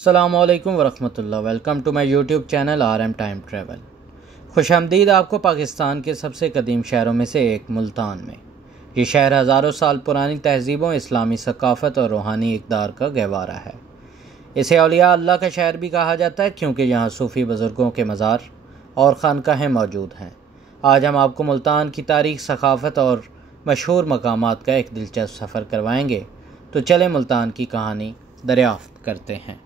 अस्सलामुअलैकुम वरहमतुल्लाह। Welcome to my YouTube channel RM time travel. खुशामदीद आपको पाकिस्तान के सबसे कदीम शहरों में से एक मुल्तान में। ये शहर हज़ारों साल पुरानी तहजीबों, इस्लामी सकाफ़त और रूहानी इक़दार का गहवारा है। इसे औलिया अल्लाह का शहर भी कहा जाता है क्योंकि यहाँ सूफ़ी बुज़ुर्गों के मज़ार और खानकाहें मौजूद हैं। आज हम आपको मुल्तान की तारीख़, सकाफ़त और मशहूर मकामात का एक दिलचस्प सफ़र करवाएंगे। तो चलें मुल्तान की कहानी दरियाफ़्त करते हैं।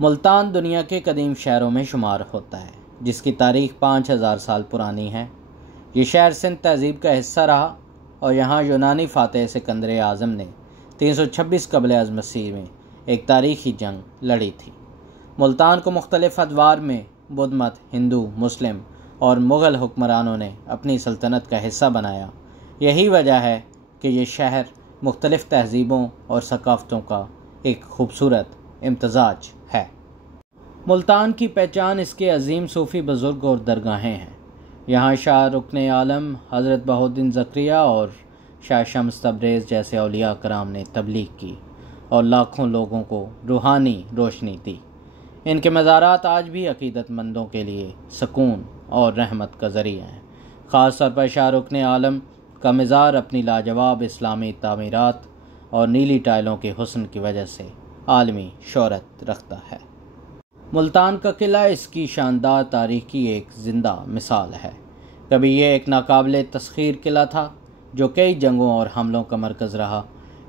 मुल्तान दुनिया के कदीम शहरों में शुमार होता है, जिसकी तारीख़ 5000 साल पुरानी है। ये शहर सिंध तहज़ीब का हिस्सा रहा और यहाँ यूनानी फ़ातेह सिकंदर आज़म ने 326 क़ब्ल मसीह में एक तारीख़ी जंग लड़ी थी। मुल्तान को मुख्तलिफ़ अदवार में बुद्ध मत, हिंदू, मुस्लिम और मुग़ल हुक्मरानों ने अपनी सल्तनत का हिस्सा बनाया। यही वजह है कि ये शहर मुख्तलिफ़ तहज़ीबों और सकाफ़तों का एक खूबसूरत इम्तज़ाज है। मुल्तान की पहचान इसके अजीम सूफ़ी बुज़ुर्ग और दरगाहें हैं। यहाँ शाह रुकन आलम, हज़रत बहाउद्दीन ज़करिया और शाह शम्स तबरेज़ जैसे औलिया कराम ने तबलीग की और लाखों लोगों को रूहानी रोशनी दी। इनके मज़ारात आज भी अक़ीदतमंदों के लिए सुकून और रहमत का ज़रिया हैं। ख़ास तौर पर शाह रुकन आलम का मज़ार अपनी लाजवाब इस्लामी तामीरात और नीली टाइलों के हुस्न की वजह से आलमी शोहरत रखता है। मुल्तान का किला इसकी शानदार तारीख़ की एक ज़िंदा मिसाल है। कभी ये एक नाकाबिले तस्ख़ीर किला था जो कई जंगों और हमलों का मरकज़ रहा।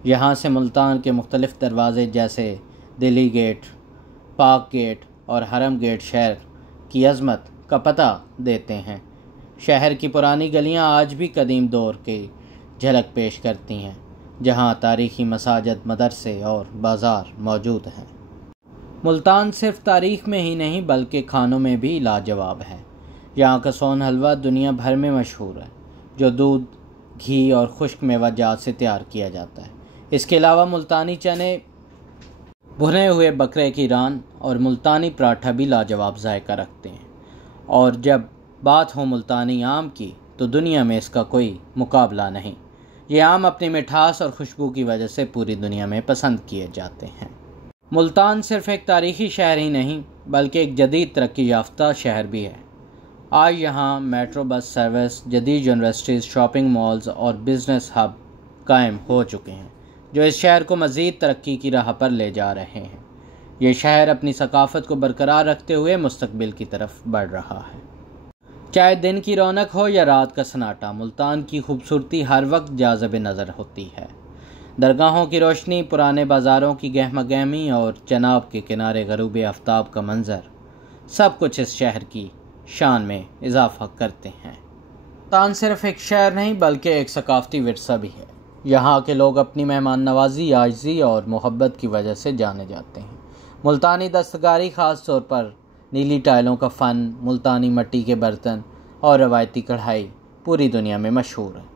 यहाँ से मुल्तान के मुख्तलिफ़ दरवाज़े जैसे दिल्ली गेट, पाक गेट और हरम गेट शहर की अज़मत का पता देते हैं। शहर की पुरानी गलियाँ आज भी कदीम दौर की झलक पेश करती हैं, जहाँ तारीख़ी मसाजिद, मदरसे और बाज़ार मौजूद हैं। मुल्तान सिर्फ तारीख़ में ही नहीं बल्कि खानों में भी लाजवाब है। यहाँ का सोन हलवा दुनिया भर में मशहूर है, जो दूध, घी और खुश्क मेवाजात से तैयार किया जाता है। इसके अलावा मुल्तानी चने, भुने हुए बकरे की रान और मुल्तानी पराठा भी लाजवाब जायका रखते हैं। और जब बात हो मुल्तानी आम की तो दुनिया में इसका कोई मुकाबला नहीं। ये आम अपनी मिठास और खुशबू की वजह से पूरी दुनिया में पसंद किए जाते हैं। मुल्तान सिर्फ एक तारीख़ी शहर ही नहीं बल्कि एक जदीद तरक्की याफ्ता शहर भी है। आज यहाँ मेट्रो बस सर्विस, जदीद यूनिवर्सिटीज़, शॉपिंग मॉल्स और बिज़नेस हब कायम हो चुके हैं, जो इस शहर को मज़ीद तरक्की की राह पर ले जा रहे हैं। ये शहर अपनी सकाफ़त को बरकरार रखते हुए मुस्तकबिल की तरफ बढ़ रहा है। चाहे दिन की रौनक हो या रात का सन्नाटा, मुल्तान की खूबसूरती हर वक्त जाज़िब नज़र होती है। दरगाहों की रोशनी, पुराने बाज़ारों की गहमा गहमी और जनाब के किनारे गरूब आफ्ताब का मंज़र, सब कुछ इस शहर की शान में इजाफ़ा करते हैं। मुल्तान सिर्फ एक शहर नहीं बल्कि एक सकाफ़ती विरसा भी है। यहाँ के लोग अपनी मेहमान नवाजी, आजिज़ी और मोहब्बत की वजह से जाने जाते हैं। मुल्तानी दस्तकारी, ख़ास तौर पर नीली टाइलों का फ़न, मुल्तानी मिट्टी के बर्तन और रवायती कढ़ाई पूरी दुनिया में मशहूर है।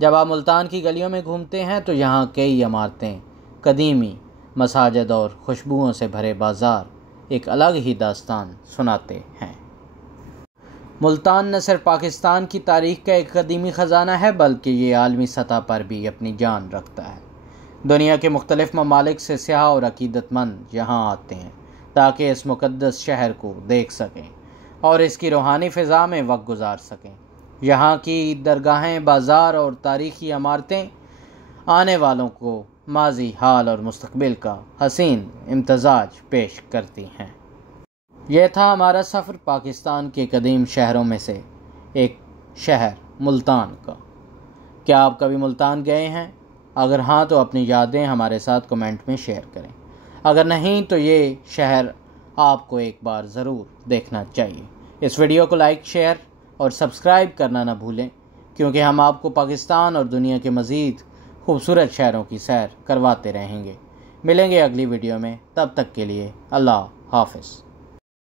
जब आप मुल्तान की गलियों में घूमते हैं तो यहाँ कई इमारतें, कदीमी मसाजिद और खुशबुओं से भरे बाज़ार एक अलग ही दास्तान सुनाते हैं। मुल्तान न सिर्फ पाकिस्तान की तारीख़ का एक कदीमी ख़जाना है बल्कि ये आलमी सतह पर भी अपनी जान रखता है। दुनिया के मुख्तलिफ़ ममालिक से सियाह और अक़ीदतमंद यहाँ आते हैं ताकि इस मुक़द्दस शहर को देख सकें और इसकी रूहानी फ़िज़ा में वक्त गुजार सकें। यहाँ की दरगाहें, बाज़ार और तारीख़ी इमारतें आने वालों को माज़ी, हाल और मुस्तकबिल का हसीन इम्तज़ाज पेश करती हैं। यह था हमारा सफ़र पाकिस्तान के कदीम शहरों में से एक शहर मुल्तान का। क्या आप कभी मुल्तान गए हैं? अगर हाँ तो अपनी यादें हमारे साथ कमेंट में शेयर करें। अगर नहीं तो ये शहर आपको एक बार ज़रूर देखना चाहिए। इस वीडियो को लाइक, शेयर और सब्सक्राइब करना ना भूलें, क्योंकि हम आपको पाकिस्तान और दुनिया के मज़ीद खूबसूरत शहरों की सैर करवाते रहेंगे। मिलेंगे अगली वीडियो में, तब तक के लिए अल्लाह हाफ़िज़।